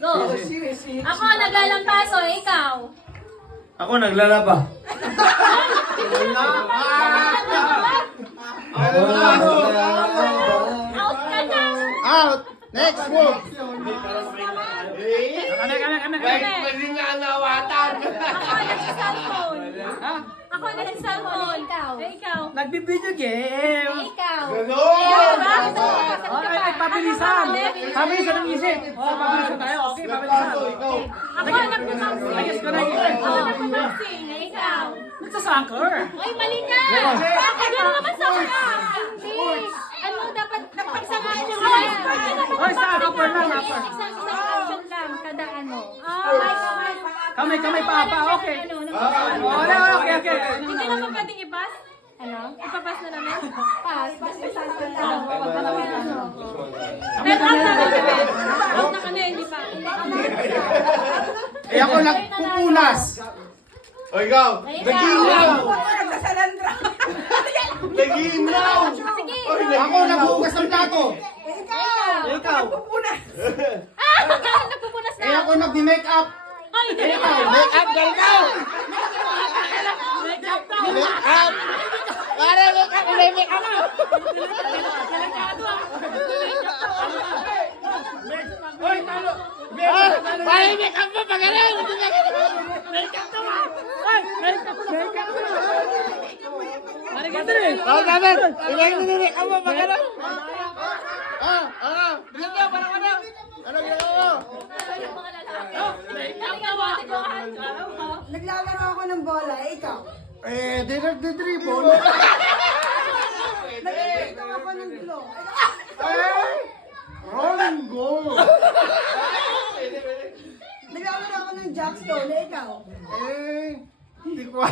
Go. Ako naglalampaso, ikaw. Ako naglalaba. Out ka na. Out! Next move! Pwede nga nawatan. Ako nag-cellphone. Ako nag-cellphone. Ikaw. Nagbibideo game. Ikaw. Ay, pabilisan. Pabilisan ang isip. Pabilisan tayo. Okay, pabilisan. Ako nagpumaksing. Ayos ko na isip. Ako nagpumaksing. Ikaw. Nagsasangker. Ay, mali ka. Bakit gano'n naman sa ka? Hindi. Ano, dapat nagpagsamaan nyo nga. Oy, sa upper lang, upper. Isang action lang, kada ano. Kamay, papa. Okay. Okay. Hindi naman pwedeng i-pass? Ano? Ipapass na namin? Pass. Pass na sa akin. Then out na kami. Out na kami, hindi pa. Eh ako nagpupunas! O ikaw. Nag-iinaw. Nagsasalandra. Nag-iinaw. Sige. Ako naghuhugas ng plato! Ikaw. Pupunas. Nagpupunas na. Eh ako nag-make up! Ay, hindi. Make up, galgaw! Make up! Para make up, make up! Oy, talo. Para make up mo, pagalan! Make up to man. Ay, make up to. Madali. Oh, Gaben! Make up mo, pagalan! Dito, parang ano? Ano ginagawa mo? Naglalaro ako ng bola, ikaw. Eh, di nagdidribble. Nag-iinom ako ng glow. Rolling goal! Naglalaro ako ng jackstone, ikaw. Eh, hindi ko